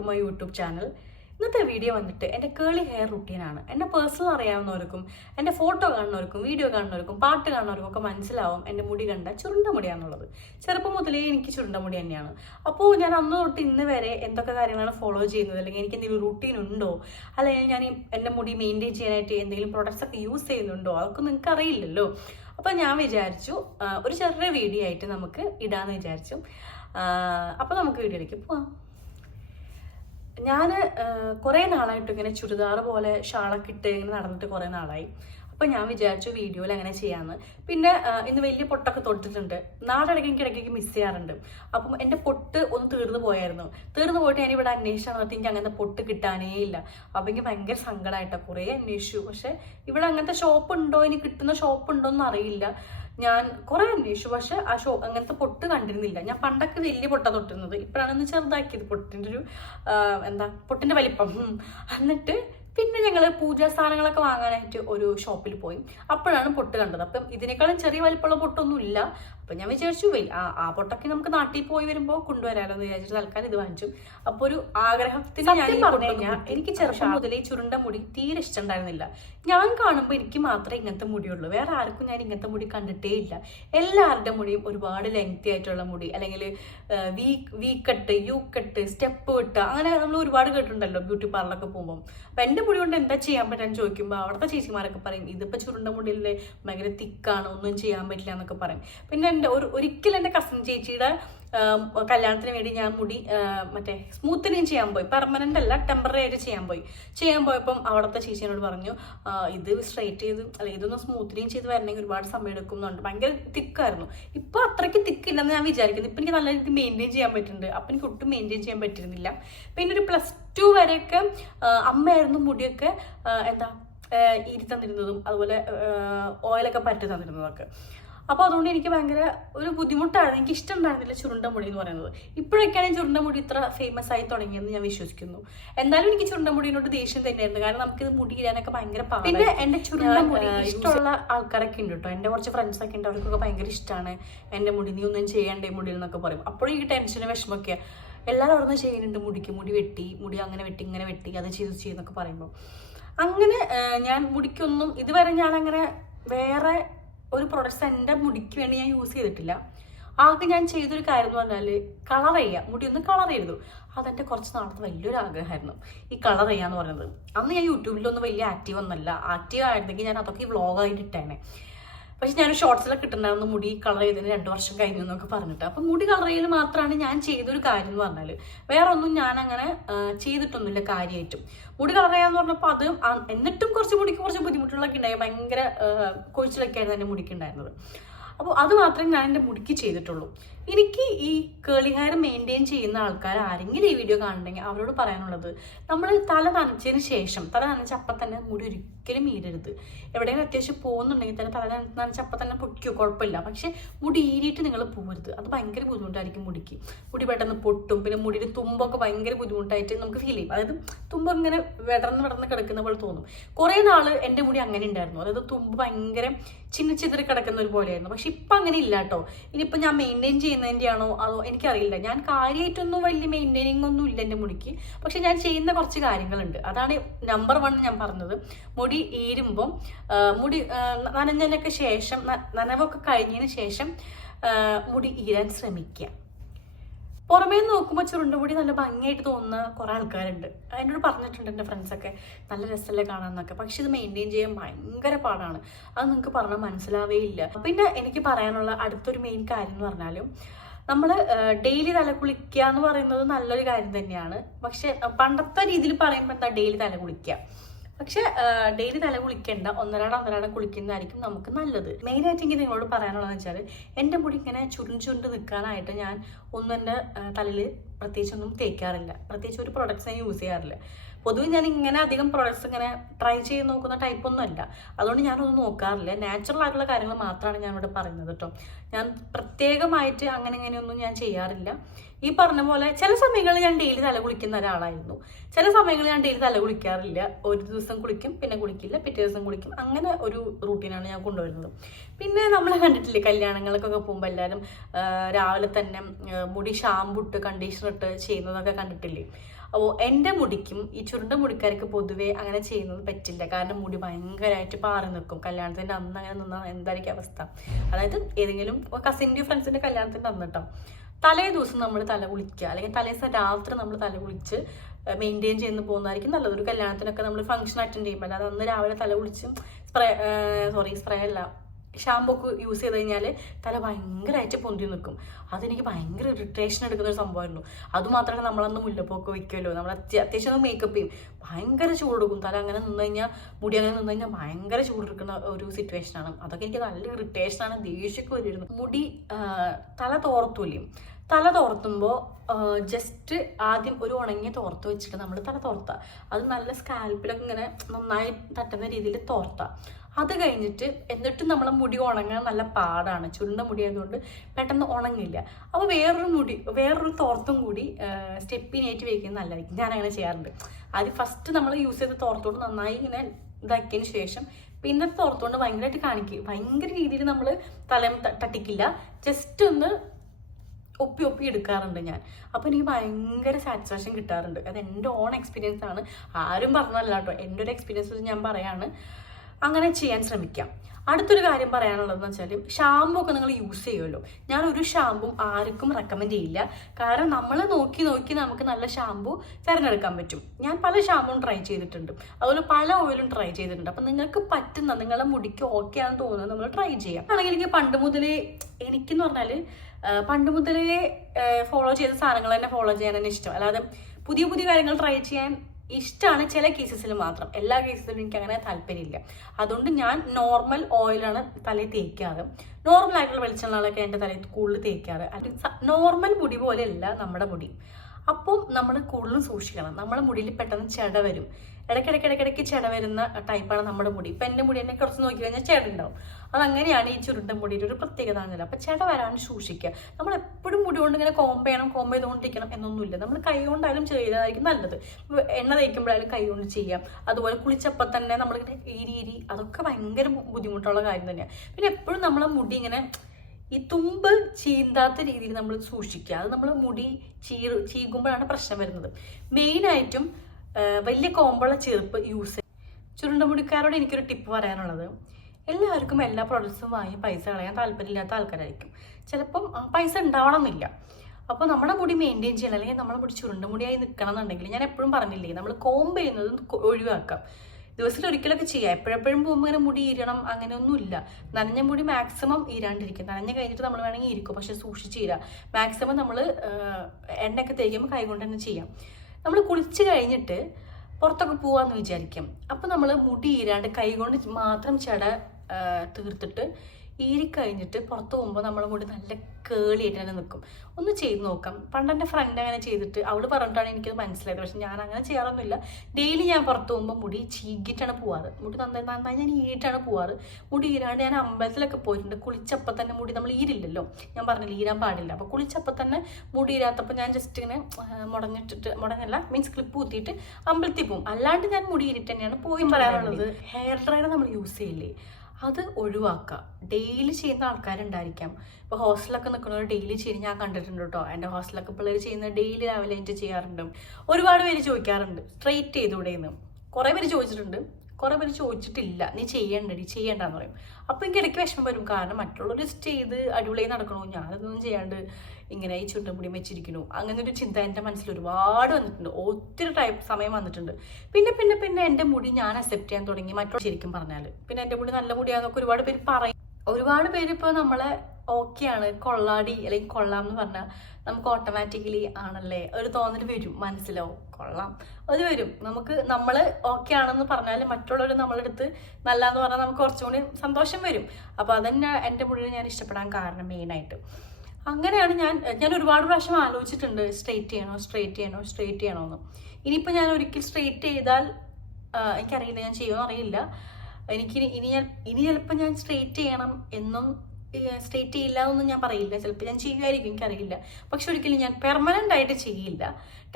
To my YouTube channel. ഇന്നത്തെ video വന്നിട്ട് എൻ്റെ കേളി ഹെയർ റുട്ടീനാണ്. എൻ്റെ പേഴ്സണൽ അറിയാവുന്നവർക്കും എൻ്റെ ഫോട്ടോ കാണുന്നവർക്കും വീഡിയോ കാണുന്നവർക്കും പാട്ട് കാണുന്നവർക്കും ഒക്കെ മനസ്സിലാവും എൻ്റെ മുടി കണ്ട ചുരുണ്ട മുടിയാണെന്നുള്ളത്. ചെറുപ്പം മുതലേ എനിക്ക് ചുരുണ്ട മുടി തന്നെയാണ്. അപ്പോൾ ഞാൻ അന്ന് തൊട്ട് ഇന്ന് വരെ എന്തൊക്കെ കാര്യങ്ങളാണ് ഫോളോ ചെയ്യുന്നത്, അല്ലെങ്കിൽ എനിക്ക് എന്തെങ്കിലും റുട്ടീൻ ഉണ്ടോ, അല്ലെങ്കിൽ ഞാൻ എൻ്റെ മുടി മെയിൻറ്റെയിൻ ചെയ്യാനായിട്ട് എന്തെങ്കിലും പ്രൊഡക്ട്സ് ഒക്കെ യൂസ് ചെയ്യുന്നുണ്ടോ, അതൊക്കെ നിങ്ങൾക്ക് അറിയില്ലല്ലോ. അപ്പോൾ ഞാൻ വിചാരിച്ചു ഒരു ചെറിയ വീഡിയോ ആയിട്ട് നമുക്ക് ഇടാമെന്ന് വിചാരിച്ചു. അപ്പോൾ നമുക്ക് വീഡിയോയിലേക്ക് പോവാം. ഞാൻ കുറേ നാളായിട്ട് ഇങ്ങനെ ചുരിദാർ പോലെ ഷാളൊക്കെ ഇട്ട് ഇങ്ങനെ നടന്നിട്ട് കുറേ നാളായി. അപ്പം ഞാൻ വിചാരിച്ചു വീഡിയോയിൽ അങ്ങനെ ചെയ്യാമെന്ന്. പിന്നെ ഇന്ന് വലിയ പൊട്ടൊക്കെ തൊട്ടിട്ടുണ്ട്. നാടിടയ്ക്ക് ഇടയ്ക്ക് മിസ് ചെയ്യാറുണ്ട്. അപ്പം എൻ്റെ പൊട്ട് ഒന്ന് തീർന്നു പോയായിരുന്നു. തീർന്നു പോയിട്ട് ഞാൻ ഇവിടെ അന്വേഷിച്ചാൽ നോക്കി എനിക്ക് അങ്ങനത്തെ പൊട്ട് കിട്ടാനേ ഇല്ല. അപ്പം എനിക്ക് ഭയങ്കര സങ്കടമായിട്ടാണ്. കുറേ അന്വേഷിച്ചു, പക്ഷെ ഇവിടെ അങ്ങനത്തെ ഷോപ്പ് ഉണ്ടോ, ഇനി കിട്ടുന്ന ഷോപ്പ് ഉണ്ടോ എന്ന് അറിയില്ല. ഞാൻ കുറേ അന്വേഷിച്ചു, പക്ഷെ ആ അങ്ങനത്തെ പൊട്ട് കണ്ടിരുന്നില്ല. ഞാൻ പണ്ടൊക്കെ വലിയ പൊട്ട തൊട്ടിരുന്നത്, ഇപ്പോഴാണ് ഒന്ന് ചെറുതാക്കിയത് പൊട്ടിൻ്റെ ഒരു പൊട്ടിൻ്റെ വലിപ്പം. എന്നിട്ട് പിന്നെ ഞങ്ങൾ പൂജാ സാധനങ്ങളൊക്കെ വാങ്ങാനായിട്ട് ഒരു ഷോപ്പിൽ പോയി. അപ്പോഴാണ് പൊട്ട് കണ്ടത്. അപ്പം ഇതിനേക്കാളും ചെറിയ വലിപ്പമുള്ള പൊട്ടൊന്നും ഇല്ല. അപ്പം ഞാൻ വിചാരിച്ചു ആ പൊട്ടൊക്കെ നമുക്ക് നാട്ടിൽ പോയി വരുമ്പോൾ കൊണ്ടുവരാമല്ലോ എന്ന് വിചാരിച്ചിട്ട് തൽക്കാലം ഇത് വാങ്ങിച്ചു. അപ്പോൾ ഒരു ആഗ്രഹത്തിന് ഞാൻ പറഞ്ഞു കഴിഞ്ഞാൽ എനിക്ക് ചെറുപ്പം മുതലേ ചുരുണ്ട മുടി തീരെ ഇഷ്ടമുണ്ടായിരുന്നില്ല. ഞാൻ കാണുമ്പോൾ എനിക്ക് മാത്രമേ ഇങ്ങനത്തെ മുടിയുള്ളൂ, വേറെ ആർക്കും ഞാൻ ഇങ്ങനത്തെ മുടി കണ്ടിട്ടേ ഇല്ല. എല്ലാവരുടെ മുടിയും ഒരുപാട് ലെങ്തി ആയിട്ടുള്ള മുടി, അല്ലെങ്കിൽ V cut, U cut, step cut, അങ്ങനെ നമ്മൾ ഒരുപാട് കേട്ടിട്ടുണ്ടല്ലോ ബ്യൂട്ടി പാർലറൊക്കെ പോകുമ്പോൾ. അപ്പം എൻ്റെ മുടി കൊണ്ട് എന്താ ചെയ്യാൻ പറ്റാന്ന് ചോദിക്കുമ്പോൾ അവിടുത്തെ ചേച്ചിമാരൊക്കെ പറയും ഇതിപ്പോൾ ചുരുണ്ട മുടിയിലെ ഭയങ്കര തിക്കാണ്, ഒന്നും ചെയ്യാൻ പറ്റില്ല എന്നൊക്കെ പറയും. പിന്നെ ഒരിക്കലും എൻ്റെ കസിൻ ചേച്ചിയുടെ കല്യാണത്തിന് വേണ്ടി ഞാൻ മുടി മറ്റേ സ്മൂത്തനിങ് ചെയ്യാൻ പോയി. പെർമനൻ്റ് അല്ല, ടെമ്പററി ആയിട്ട് ചെയ്യാൻ പോയപ്പം അവിടുത്തെ ചേച്ചിയോട് പറഞ്ഞു ഇത് സ്ട്രൈറ്റ് ചെയ്ത് അല്ലെങ്കിൽ ഇതൊന്ന് സ്മൂത്തനിങ് ചെയ്ത് വരണമെങ്കിൽ ഒരുപാട് സമയം എടുക്കുന്നുണ്ട്, ഭയങ്കര തിക്കായിരുന്നു. ഇപ്പോൾ അത്രയ്ക്ക് തിക്കില്ലെന്ന് ഞാൻ വിചാരിക്കുന്നു. ഇപ്പം എനിക്ക് നല്ല രീതിയിൽ മെയിൻറ്റെയിൻ ചെയ്യാൻ പറ്റുന്നുണ്ട്. അപ്പം എനിക്ക് ഒട്ടും മെയിൻറ്റെയിൻ ചെയ്യാൻ പറ്റിയിരുന്നില്ല. പിന്നെ ഒരു +2 വരെയൊക്കെ അമ്മയായിരുന്നു മുടിയൊക്കെ ഈരി തന്നിരുന്നതും അതുപോലെ ഓയിലൊക്കെ പറ്റി തന്നിരുന്നതൊക്കെ. അപ്പോൾ അതുകൊണ്ട് എനിക്ക് ഭയങ്കര ഒരു ബുദ്ധിമുട്ടായിരുന്നു. എനിക്ക് ഇഷ്ടം ഉണ്ടായിരുന്നില്ല ചുരുണ്ട മുടി എന്ന് പറയുന്നത്. ഇപ്പോഴൊക്കെയാണ് ചുരുണ്ട മുടി ഇത്ര ഫേമസ് ആയി തുടങ്ങിയെന്ന് ഞാൻ വിശ്വസിക്കുന്നു. എന്തായാലും എനിക്ക് ചുരുണ്ട മുടിയോട് ദേഷ്യം തന്നെയായിരുന്നു, കാരണം നമുക്കിത് മുടി ഇടാനൊക്കെ ഭയങ്കര പാടാണ്. പിന്നെ എൻ്റെ ചുരുണ്ട മുടി ഇഷ്ടമുള്ള ആൾക്കാരൊക്കെ ഉണ്ട് കേട്ടോ. എൻ്റെ കുറച്ച് ഫ്രണ്ട്സൊക്കെ ഉണ്ട്, അവർക്കൊക്കെ ഭയങ്കര ഇഷ്ടമാണ് എൻ്റെ മുടി, നീ ഒന്നും ചെയ്യണ്ടേ മുടിയിൽ എന്നൊക്കെ പറയും. അപ്പോഴും ഈ ടെൻഷന് വിഷമമൊക്കെ എല്ലാവരും അവിടെ നിന്ന് ചെയ്യുന്നുണ്ട്. മുടി വെട്ടി, മുടി അങ്ങനെ വെട്ടി ഇങ്ങനെ വെട്ടി, അത് ചെയ്യുന്നൊക്കെ പറയുമ്പോൾ അങ്ങനെ ഞാൻ മുടിക്കൊന്നും ഇതുവരെ ഞാൻ അങ്ങനെ വേറെ ഒരു പ്രൊഡക്ട്സ് എൻ്റെ മുടിക്ക് വേണ്ടി ഞാൻ യൂസ് ചെയ്തിട്ടില്ല. ആകെ ഞാൻ ചെയ്തൊരു കാര്യം എന്ന് പറഞ്ഞാൽ കളർ ചെയ്യുക, മുടി ഒന്ന് കളർ ചെയ്തു. അതെൻ്റെ കുറച്ച് നാളത്തെ വലിയൊരു ആഗ്രഹമായിരുന്നു, ഈ കളർ ചെയ്യാന്ന് പറയുന്നത്. അന്ന് ഞാൻ യൂട്യൂബിലൊന്നും വലിയ ആക്റ്റീവ് ഒന്നുമല്ല. ആക്റ്റീവ് ആയിരുന്നെങ്കിൽ ഞാൻ അതൊക്കെ വ്ളോഗായിട്ട് ഇട്ടേനെ. പക്ഷെ ഞാൻ ഷോർട്സിലൊക്കെ ഇട്ടിട്ടുണ്ടായിരുന്നു മുടി കളർ ചെയ്തതിന് 2 വർഷം കഴിഞ്ഞു എന്നൊക്കെ പറഞ്ഞിട്ട്. അപ്പം മുടി കളർ ചെയ്ത് മാത്രമാണ് ഞാൻ ചെയ്തൊരു കാര്യം എന്ന് പറഞ്ഞാൽ. വേറെ ഒന്നും ഞാൻ അങ്ങനെ ചെയ്തിട്ടൊന്നുമില്ല കാര്യമായിട്ടും. മുടി കളർ ചെയ്യാന്ന് പറഞ്ഞപ്പോൾ അത് എന്നിട്ടും മുടിക്ക് കുറച്ച് ബുദ്ധിമുട്ടുകളൊക്കെ ഉണ്ടായി. ഭയങ്കര കൊഴിച്ചിലൊക്കെ ആയിരുന്നു എൻ്റെ മുടിക്ക് ഉണ്ടായിരുന്നത്. അപ്പോൾ അത് മാത്രമേ ഞാൻ എൻ്റെ മുടിക്ക് ചെയ്തിട്ടുള്ളൂ. എനിക്ക് ഈ കേളി ഹെയർ മെയിൻറ്റെയിൻ ചെയ്യുന്ന ആൾക്കാർ ആരെങ്കിലും ഈ വീഡിയോ കാണുന്നുണ്ടെങ്കിൽ അവരോട് പറയാനുള്ളത്, നമ്മൾ തല നനച്ചതിന് ശേഷം, തല നനച്ചപ്പം തന്നെ മുടി ഒരിക്കലും ഈരരുത്. എവിടെയെങ്കിലും അത്യാവശ്യം പോകുന്നുണ്ടെങ്കിൽ തന്നെ തല നനച്ചപ്പം തന്നെ പൊട്ടിക്കോ, കുഴപ്പമില്ല. പക്ഷെ മുടി ഈരിയിട്ട് നിങ്ങൾ പോകരുത്. അത് ഭയങ്കര ബുദ്ധിമുട്ടായിരിക്കും മുടിക്ക്. മുടി പെട്ടെന്ന് പൊട്ടും. പിന്നെ മുടിയുടെ തുമ്പൊക്കെ ഭയങ്കര ബുദ്ധിമുട്ടായിട്ട് നമുക്ക് ഫീൽ ചെയ്യും. അതായത് തുമ്പ് ഇങ്ങനെ വിടർന്ന് കിടക്കുന്ന പോലെ തോന്നും. കുറേ നാൾ എൻ്റെ മുടി അങ്ങനെ ഉണ്ടായിരുന്നു. അതായത് തുമ്പ് ഭയങ്കര ചിന്നിച്ചിതറി കിടക്കുന്ന ഒരു പോലെയായിരുന്നു. പക്ഷെ ഇപ്പം അങ്ങനെ ഇല്ല കേട്ടോ. ഇനിയിപ്പോൾ ഞാൻ മെയിൻറ്റെയിൻ ചെയ്യുന്നതിൻ്റെ ആണോ അതോ എനിക്കറിയില്ല. ഞാൻ കാര്യമായിട്ടൊന്നും വലിയ മെയിൻറ്റെയിനിങ് ഒന്നും ഇല്ല എൻ്റെ മുടിക്ക്. പക്ഷെ ഞാൻ ചെയ്യുന്ന കുറച്ച് കാര്യങ്ങളുണ്ട്. അതാണ് നമ്പർ 1 ഞാൻ പറഞ്ഞത്. മുടി ഈരുമ്പം മുടി നനഞ്ഞതിനൊക്കെ ശേഷം, നനവൊക്കെ കഴിഞ്ഞതിന് ശേഷം മുടി ഈരാൻ ശ്രമിക്കുക. പുറമേ നോക്കുമ്പോൾ ചുരുണ്ട മുടി നല്ല ഭംഗിയായിട്ട് തോന്നുന്ന കുറേ ആൾക്കാരുണ്ട്. എന്നോട് പറഞ്ഞിട്ടുണ്ട് എൻ്റെ ഫ്രണ്ട്സൊക്കെ, നല്ല രസമല്ലേ കാണാമെന്നൊക്കെ. പക്ഷെ ഇത് മെയിൻറ്റെയിൻ ചെയ്യാൻ ഭയങ്കര പാടാണ്. അത് നിങ്ങൾക്ക് പറഞ്ഞാൽ മനസ്സിലാവേ ഇല്ല. പിന്നെ എനിക്ക് പറയാനുള്ള അടുത്തൊരു മെയിൻ കാര്യം എന്ന് പറഞ്ഞാലും, നമ്മൾ ഡെയിലി തല കുളിക്കുക എന്ന് പറയുന്നത് നല്ലൊരു കാര്യം തന്നെയാണ്. പക്ഷെ പണ്ടത്തെ രീതിയിൽ പറയുമ്പോൾ ഡെയിലി തല കുളിക്കുക. പക്ഷെ ഡെയിലി തല കുളിക്കേണ്ട, ഒന്നരാട കുളിക്കുന്നതായിരിക്കും നമുക്ക് നല്ലത്. മെയിനായിട്ട് എനിക്ക് നിങ്ങളോട് പറയാനുള്ളതെന്ന് വെച്ചാൽ, എൻ്റെ മുടി ഇങ്ങനെ ചുരുണ്ട് നിൽക്കാനായിട്ട് ഞാൻ ഒന്നും എൻ്റെ തലയിൽ പ്രത്യേകിച്ചൊന്നും തേക്കാറില്ല. പ്രത്യേകിച്ച് ഒരു പ്രൊഡക്ട്സ് ഞാൻ യൂസ് ചെയ്യാറില്ല. പൊതുവെ ഞാൻ ഇങ്ങനെ അധികം പ്രൊഡക്ട്സ് ഇങ്ങനെ ട്രൈ ചെയ്ത് നോക്കുന്ന ടൈപ്പൊന്നും അല്ല. അതുകൊണ്ട് ഞാനൊന്നും നോക്കാറില്ല. നാച്ചുറൽ ആയിട്ടുള്ള കാര്യങ്ങൾ മാത്രമാണ് ഞാൻ ഇവിടെ പറയുന്നത് കേട്ടോ. ഞാൻ പ്രത്യേകമായിട്ട് ഇങ്ങനെയൊന്നും ഞാൻ ചെയ്യാറില്ല. ഈ പറഞ്ഞ പോലെ ചില സമയങ്ങളിൽ ഞാൻ ഡെയിലി തല കുളിക്കുന്ന ഒരാളായിരുന്നു. ചില സമയങ്ങളിൽ ഞാൻ ഡെയിലി തല കുളിക്കാറില്ല. ഒരു ദിവസം കുളിക്കും, പിന്നെ കുളിക്കില്ല, പിറ്റേ ദിവസം കുളിക്കും. അങ്ങനെ ഒരു റൂട്ടീനാണ് ഞാൻ കൊണ്ടുവരുന്നത്. പിന്നെ നമ്മൾ കണ്ടിട്ടില്ലേ കല്യാണങ്ങൾക്കൊക്കെ പോകുമ്പോൾ എല്ലാവരും രാവിലെ തന്നെ മുടി ഷാമ്പു ഇട്ട് കണ്ടീഷണർ ഇട്ട് ചെയ്യുന്നതൊക്കെ കണ്ടിട്ടില്ലേ. അപ്പോൾ എൻ്റെ മുടിക്കും ഈ ചുരുണ്ട മുടിക്കാർക്ക് പൊതുവേ അങ്ങനെ ചെയ്യുന്നത് പറ്റില്ല. കാരണം മുടി ഭയങ്കരമായിട്ട് പാറി നിൽക്കും. കല്യാണത്തിൻ്റെ അന്ന് അങ്ങനെ നിന്നാൽ എന്തായിരിക്കും അവസ്ഥ? അതായത് ഏതെങ്കിലും കസിൻ്റെ ഫ്രണ്ട്സിൻ്റെ കല്യാണത്തിൻ്റെ അന്ന് കേട്ടോ, തലേ ദിവസം നമ്മൾ തല കുളിക്കുക, അല്ലെങ്കിൽ തലേ ദിവസം രാത്രി നമ്മൾ തല കുളിച്ച് മെയിൻറ്റെയിൻ ചെയ്ത് പോകുന്നതായിരിക്കും നല്ലത്. ഒരു കല്യാണത്തിനൊക്കെ നമ്മൾ ഫംഗ്ഷൻ അറ്റൻഡ് ചെയ്യുമ്പോൾ, അല്ലാതെ അന്ന് രാവിലെ തല കുളിച്ച് സ്പ്രേ അല്ല ഷാമ്പൂ ഒക്കെ യൂസ് ചെയ്ത് കഴിഞ്ഞാൽ തല ഭയങ്കരമായിട്ട് പൊന്തി നിൽക്കും. അതെനിക്ക് ഭയങ്കര ഇറിറ്റേഷൻ എടുക്കുന്ന ഒരു സംഭവമായിരുന്നു. അതുമാത്രമല്ല, നമ്മളന്ന് മുല്ലപ്പൊക്കെ വയ്ക്കുമല്ലോ, നമ്മൾ അത്യാവശ്യം മേക്കപ്പ് ചെയ്യും, ഭയങ്കര ചൂടെടുക്കും. തല അങ്ങനെ നിന്ന് കഴിഞ്ഞാൽ, മുടി അങ്ങനെ നിന്ന് കഴിഞ്ഞാൽ ഭയങ്കര ചൂടെടുക്കുന്ന ഒരു സിറ്റുവേഷനാണ്. അതൊക്കെ എനിക്ക് നല്ല ഇറിറ്റേഷനാണ്, ദേഷ്യമൊക്കെ വരുമായിരുന്നു. മുടി തല തോർത്തൂല്ലേ, തല തോർത്തുമ്പോൾ ജസ്റ്റ് ആദ്യം ഒരു ഉണങ്ങിയ തോർത്ത് വെച്ചിട്ട് നമ്മൾ തല തോർത്തുക. അത് നല്ല സ്കാൽപ്പിലൊക്കെ ഇങ്ങനെ നന്നായി തട്ടുന്ന രീതിയിൽ തോർത്തുക. അത് കഴിഞ്ഞിട്ട് എന്നിട്ട് നമ്മളെ മുടി ഉണങ്ങാൻ നല്ല പാടാണ്, ചുരുണ്ട മുടി ആയതുകൊണ്ട് പെട്ടെന്ന് ഉണങ്ങില്ല. അപ്പോൾ വേറൊരു തോർത്തും കൂടി സ്റ്റെപ്പിനായിട്ട് വയ്ക്കുന്നത് നല്ലതായിരിക്കും. ഞാനങ്ങനെ ചെയ്യാറുണ്ട്. ആദ്യം ഫസ്റ്റ് നമ്മൾ യൂസ് ചെയ്ത തോർത്തോണ്ട് നന്നായി ഇങ്ങനെ ഇതാക്കിയതിന് ശേഷം പിന്നെ തോർത്തോണ്ട് ഭയങ്കര രീതിയിൽ നമ്മൾ തലയും തട്ടിക്കില്ല, ജസ്റ്റ് ഒന്ന് ഒപ്പി എടുക്കാറുണ്ട് ഞാൻ. അപ്പോൾ എനിക്ക് ഭയങ്കര സാറ്റിസ്ഫാക്ഷൻ കിട്ടാറുണ്ട്. അത് എൻ്റെ ഓൺ എക്സ്പീരിയൻസ് ആണ്, ആരും പറഞ്ഞല്ല കേട്ടോ, എൻ്റെ ഒരു എക്സ്പീരിയൻസ് വെച്ച് ഞാൻ പറയാണ്. അങ്ങനെ ചെയ്യാൻ ശ്രമിക്കാം. അടുത്തൊരു കാര്യം പറയാനുള്ളതെന്ന് വെച്ചാൽ, ഷാമ്പു ഒക്കെ നിങ്ങൾ യൂസ് ചെയ്യുമല്ലോ. ഞാൻ ഒരു ഷാമ്പും ആർക്കും റെക്കമെൻഡ് ചെയ്യില്ല. കാരണം നമ്മൾ നോക്കി നമുക്ക് നല്ല ഷാമ്പു തിരഞ്ഞെടുക്കാൻ പറ്റും. ഞാൻ പല ഷാമ്പും ട്രൈ ചെയ്തിട്ടുണ്ട്, അതുപോലെ പല ഓയിലും ട്രൈ ചെയ്തിട്ടുണ്ട്. അപ്പം നിങ്ങൾക്ക് പറ്റുന്ന, നിങ്ങളുടെ മുടിക്ക് ഓക്കെ ആണെന്ന് തോന്നുന്നത് നമ്മൾ ട്രൈ ചെയ്യാം. ആണെങ്കിൽ എനിക്ക് എനിക്കെന്ന് പറഞ്ഞാൽ പണ്ട് മുതലേ ഫോളോ ചെയ്ത സാധനങ്ങൾ തന്നെ ഫോളോ ചെയ്യാൻ തന്നെ ഇഷ്ടം. അല്ലാതെ പുതിയ കാര്യങ്ങൾ ട്രൈ ചെയ്യാൻ ഇഷ്ടമാണ് ചില കേസസിൽ മാത്രം. എല്ലാ കേസസിലും എനിക്ക് അങ്ങനെ താല്പര്യമില്ല. അതുകൊണ്ട് ഞാൻ നോർമൽ ഓയിലാണ് തലയിൽ തേക്കാറ്. നോർമൽ ആയിട്ടുള്ള വെളിച്ചെണ്ണകളൊക്കെ എൻ്റെ തലയിൽ കൂടുതൽ തേക്കാറ്. നോർമൽ മുടി പോലെയല്ല നമ്മുടെ മുടി. അപ്പം നമ്മൾ കൂടുതലും സൂക്ഷിക്കണം. നമ്മുടെ മുടിയിൽ പെട്ടെന്ന് ചെട വരും. ഇടയ്ക്കിടയ്ക്ക് ചെട വരുന്ന ടൈപ്പാണ് നമ്മുടെ മുടി. ഇപ്പം എൻ്റെ മുടി എന്നെ കുറച്ച് നോക്കി കഴിഞ്ഞാൽ ചെട ഉണ്ടാവും. അതങ്ങനെയാണ് ഈ ചുരുണ്ട മുടിയുടെ ഒരു പ്രത്യേകത എന്നല്ല. അപ്പം ചെട വരാൻ സൂക്ഷിക്കുക. നമ്മൾ എപ്പോഴും മുടി കൊണ്ട് ഇങ്ങനെ കോമ്പ് ചെയ്തുകൊണ്ടിരിക്കണം എന്നൊന്നുമില്ല. നമ്മൾ കൈ കൊണ്ടായാലും ചെയ്തായിരിക്കും നല്ലത്. എണ്ണ തേക്കുമ്പോഴായാലും കൈ കൊണ്ട് ചെയ്യാം. അതുപോലെ കുളിച്ചപ്പം തന്നെ നമ്മളിങ്ങനെ ഈരി അതൊക്കെ ഭയങ്കര ബുദ്ധിമുട്ടുള്ള കാര്യം തന്നെയാണ്. പിന്നെ എപ്പോഴും നമ്മളെ മുടി ഇങ്ങനെ ഈ തുമ്പ് ചീന്താത്ത രീതിയിൽ നമ്മൾ സൂക്ഷിക്കുക. അത് നമ്മൾ മുടി ചീകുമ്പോഴാണ് പ്രശ്നം വരുന്നത്. മെയിനായിട്ടും വലിയ കോമ്പുള്ള ചെറുപ്പ് യൂസ് ചെയ്യും. ചുരുണ്ട മുടിക്കാരോട് എനിക്കൊരു ടിപ്പ് പറയാനുള്ളത്, എല്ലാവർക്കും എല്ലാ പ്രോഡക്ട്സും വാങ്ങി പൈസ കളയാൻ താല്പര്യമില്ലാത്ത ആൾക്കാരായിരിക്കും. ചിലപ്പം പൈസ ഉണ്ടാവണമെന്നില്ല. അപ്പോൾ നമ്മുടെ മുടി മെയിൻറ്റെയിൻ ചെയ്യണം, അല്ലെങ്കിൽ നമ്മുടെ മുടി ചുരുണ്ട മുടിയായി നിൽക്കണം എന്നുണ്ടെങ്കിൽ ഞാൻ എപ്പോഴും പറഞ്ഞില്ലേ, നമ്മൾ കോമ്പ് ചെയ്യുന്നത് ഒഴിവാക്കാം. ദിവസത്തിൽ ഒരിക്കലൊക്കെ ചെയ്യാം. എപ്പോഴെപ്പോഴും പോകുമ്പോൾ ഇങ്ങനെ മുടി ഈരണം അങ്ങനെയൊന്നുമില്ല. നനഞ്ഞ മുടി മാക്സിമം ഈരാണ്ടിരിക്കും. നനഞ്ഞ കഴിഞ്ഞിട്ട് നമ്മൾ വേണമെങ്കിൽ ഇരിക്കും, പക്ഷെ സൂക്ഷിച്ച് ഈരാം. മാക്സിമം നമ്മൾ എണ്ണയൊക്കെ തേക്കുമ്പോൾ കൈ കൊണ്ട് തന്നെ ചെയ്യാം. നമ്മൾ കുളിച്ച് കഴിഞ്ഞിട്ട് പുറത്തൊക്കെ പോവാന്ന് വിചാരിക്കും. അപ്പം നമ്മൾ മുടി ഈരാണ്ട് കൈ കൊണ്ട് മാത്രം ചെട തീർത്തിട്ട് ഈരിക്കഴിഞ്ഞിട്ട് പുറത്ത് പോകുമ്പോൾ നമ്മുടെ മുടി നല്ല കേളിയായിട്ട് തന്നെ നിൽക്കും. ഒന്ന് ചെയ്ത് നോക്കാം. പണ്ട് എൻ്റെ ഫ്രണ്ട് അങ്ങനെ ചെയ്തിട്ട് അവൾ പറഞ്ഞിട്ടാണ് എനിക്കത് മനസ്സിലായത്. പക്ഷെ ഞാൻ അങ്ങനെ ചെയ്യാറൊന്നുമില്ല. ഡെയിലി ഞാൻ പുറത്ത് പോകുമ്പോൾ മുടി ചീകിയിട്ടാണ് പോവാറ്. മുടി നന്നായി ഞാൻ ഈരിട്ടാണ് പോവാറ്. മുടി ഈരാണ്ട് ഞാൻ അമ്പലത്തിലൊക്കെ പോയിട്ടുണ്ട്. കുളിച്ചപ്പം തന്നെ മുടി നമ്മൾ ഈരില്ലല്ലോ, ഞാൻ പറഞ്ഞില്ല ഈരാൻ പാടില്ല. അപ്പോൾ കുളിച്ചപ്പം തന്നെ മുടി ഈരാത്തപ്പോൾ ഞാൻ ജസ്റ്റ് ഇങ്ങനെ മുടങ്ങല്ല മീൻസ് ക്ലിപ്പ് കുത്തിയിട്ട് അമ്പലത്തിൽ പോകും. അല്ലാണ്ട് ഞാൻ മുടി ഈരിട്ട് തന്നെയാണ് പോയി പറയാനുള്ളത്. ഹെയർ ഡ്രയർ നമ്മൾ യൂസ് ചെയ്യില്ലേ, അത് ഒഴിവാക്കുക. ഡെയിലി ചെയ്യുന്ന ആൾക്കാരുണ്ടായിരിക്കാം. ഇപ്പോൾ ഹോസ്റ്റലൊക്കെ നിൽക്കുന്നവർ ഡെയിലി ചെയ്യുന്ന ഞാൻ കണ്ടിട്ടുണ്ട് കേട്ടോ. എൻ്റെ ഹോസ്റ്റലൊക്കെ പിള്ളേർ ചെയ്യുന്നത് ഡെയിലി രാവിലെ എനിക്ക് ചെയ്യാറുണ്ട്. ഒരുപാട് പേര് ചോദിക്കാറുണ്ട് സ്ട്രെയിറ്റ് ചെയ്തുകൂടെയെന്ന്. കുറേ പേര് ചോദിച്ചിട്ടുണ്ട്, കുറേ പേര് ചോദിച്ചിട്ടില്ല. നീ ചെയ്യണ്ടെന്ന് പറയും. അപ്പോൾ എനിക്ക് ഇടയ്ക്ക് വിഷമം വരും. കാരണം മറ്റുള്ളവർ ചെയ്ത് അടിപൊളിയായി നടക്കണോ, ഞാനതൊന്നും ചെയ്യാണ്ട് ഇങ്ങനെ ഈ ചുരുണ്ടമുടി വെച്ചിരിക്കണു, അങ്ങനെ ഒരു ചിന്ത എൻ്റെ മനസ്സിൽ ഒരുപാട് വന്നിട്ടുണ്ട്. ഒത്തിരി സമയം വന്നിട്ടുണ്ട്. പിന്നെ എൻ്റെ മുടി ഞാൻ അക്സെപ്റ്റ് ചെയ്യാൻ തുടങ്ങി. മറ്റുള്ള ശരിക്കും പറഞ്ഞാൽ പിന്നെ എൻ്റെ മുടി നല്ല മുടിയാന്നൊക്കെ ഒരുപാട് പേര് പറയും. ഒരുപാട് പേര് ഇപ്പോൾ നമ്മളെ ഓക്കെയാണ്, കൊള്ളാടി അല്ലെങ്കിൽ കൊള്ളാം എന്ന് പറഞ്ഞാൽ നമുക്ക് ഓട്ടോമാറ്റിക്കലി ആണല്ലേ ഒരു തോന്നൽ വരും, മനസ്സിലാവും കൊള്ളാം അത് വരും. നമ്മൾ ഓക്കെ ആണെന്ന് പറഞ്ഞാൽ മറ്റുള്ളവർ നമ്മളെടുത്ത് നല്ലതെന്ന് പറഞ്ഞാൽ നമുക്ക് കുറച്ചും കൂടി സന്തോഷം വരും. അപ്പോൾ അതന്നെ എൻ്റെ മുടിയിൽ ഞാൻ ഇഷ്ടപ്പെടാൻ കാരണം മെയിനായിട്ട്. അങ്ങനെയാണ് ഞാൻ ഒരുപാട് പ്രാവശ്യം ആലോചിച്ചിട്ടുണ്ട് സ്ട്രെയിറ്റ് ചെയ്യണോ എന്ന്. ഇനിയിപ്പോൾ ഞാൻ ഒരിക്കൽ സ്ട്രെയിറ്റ് ചെയ്താൽ എനിക്കറിയില്ല, ഞാൻ ചെയ്യുമോ അറിയില്ല. ഇനി ചിലപ്പോൾ ഞാൻ സ്ട്രെയിറ്റ് ചെയ്യണം എന്നും സ്ട്രെയിറ്റ് ചെയ്യില്ല എന്നൊന്നും ഞാൻ പറയില്ല. ചിലപ്പോൾ ഞാൻ ചെയ്യുമായിരിക്കും, എനിക്കറിയില്ല. പക്ഷെ ഒരിക്കലും ഞാൻ പെർമനൻ്റ് ആയിട്ട് ചെയ്യില്ല.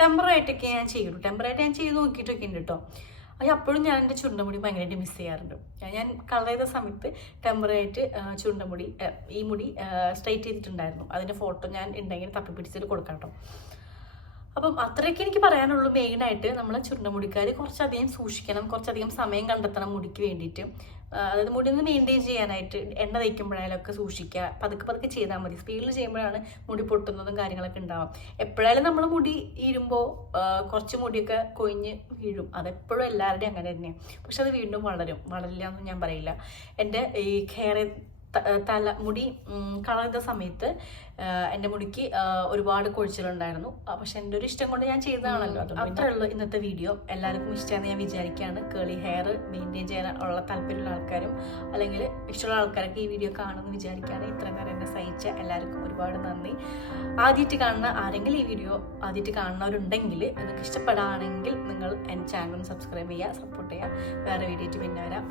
ടെമ്പറായിട്ടൊക്കെ ഞാൻ ചെയ്യുള്ളൂ. ടെമ്പറായിട്ട് ഞാൻ ചെയ്ത് നോക്കിയിട്ടൊക്കെ ഉണ്ട് കേട്ടോ. അത് അപ്പോഴും ഞാൻ എൻ്റെ ചുരുണ്ടമുടി ഭയങ്കരമായിട്ട് മിസ് ചെയ്യാറുണ്ട്. ഞാൻ കളർ ചെയ്ത സമയത്ത് ടെമ്പറായിട്ട് ചുരുണ്ടമുടി ഈ മുടി സ്ട്രെയിറ്റ് ചെയ്തിട്ടുണ്ടായിരുന്നു. അതിൻ്റെ ഫോട്ടോ ഞാൻ ഉണ്ടെങ്കിൽ തപ്പി പിടിച്ചിട്ട് കൊടുക്കാം കേട്ടോ. അപ്പം അത്രയൊക്കെ എനിക്ക് പറയാനുള്ളൂ. മെയിനായിട്ട് നമ്മൾ ചുരുണ്ടമുടിക്കാർ കുറച്ചധികം സൂക്ഷിക്കണം, കുറച്ചധികം സമയം കണ്ടെത്തണം മുടിക്ക് വേണ്ടിയിട്ട്. അതായത് മുടി ഒന്ന് മെയിൻറ്റെയിൻ ചെയ്യാനായിട്ട് എണ്ണ തേക്കുമ്പോഴായാലും ഒക്കെ സൂക്ഷിക്കുക. പതുക്കെ പതുക്കെ ചെയ്താൽ മതി. സ്പീഡിൽ ചെയ്യുമ്പോഴാണ് മുടി പൊട്ടുന്നതും കാര്യങ്ങളൊക്കെ ഉണ്ടാവാം. എപ്പോഴായാലും നമ്മൾ മുടി ഈരുമ്പോൾ കുറച്ച് മുടിയൊക്കെ കൊഴിഞ്ഞ് വീഴും. അതെപ്പോഴും എല്ലാവരുടെയും അങ്ങനെ തന്നെയാണ്. പക്ഷെ അത് വീണ്ടും വളരില്ല എന്ന് ഞാൻ പറയില്ല. എൻ്റെ ഈ മുടി കളർ ചെയ്ത സമയത്ത് എൻ്റെ മുടിക്ക് ഒരുപാട് കൊഴിച്ചിലുണ്ടായിരുന്നു. പക്ഷെ എൻ്റെ ഒരു ഇഷ്ടം കൊണ്ട് ഞാൻ ചെയ്തതാണല്ലോ. അത്രേ ഉള്ളൂ ഇന്നത്തെ വീഡിയോ. എല്ലാവർക്കും ഇഷ്ടമാണെന്ന് ഞാൻ വിചാരിക്കുകയാണ്. കേളി ഹെയർ മെയിൻറ്റെയിൻ ചെയ്യാനുള്ള താല്പര്യമുള്ള ആൾക്കാരും അല്ലെങ്കിൽ ഇഷ്ടമുള്ള ആൾക്കാരൊക്കെ ഈ വീഡിയോ കാണുമെന്ന് വിചാരിക്കുകയാണ്. ഇത്രയും നേരം എന്നെ സഹിച്ച എല്ലാവർക്കും ഒരുപാട് നന്ദി. ആദ്യമായിട്ട് കാണുന്ന ആരെങ്കിലും ഈ വീഡിയോ ആദ്യമായിട്ട് കാണുന്നവരുണ്ടെങ്കിൽ നിങ്ങൾക്ക് ഇഷ്ടപ്പെടുകയാണെങ്കിൽ നിങ്ങൾ എൻ്റെ ചാനൽ സബ്സ്ക്രൈബ് ചെയ്യുക, സപ്പോർട്ട് ചെയ്യുക. വേറെ വീഡിയോ പിന്നെ വരാം.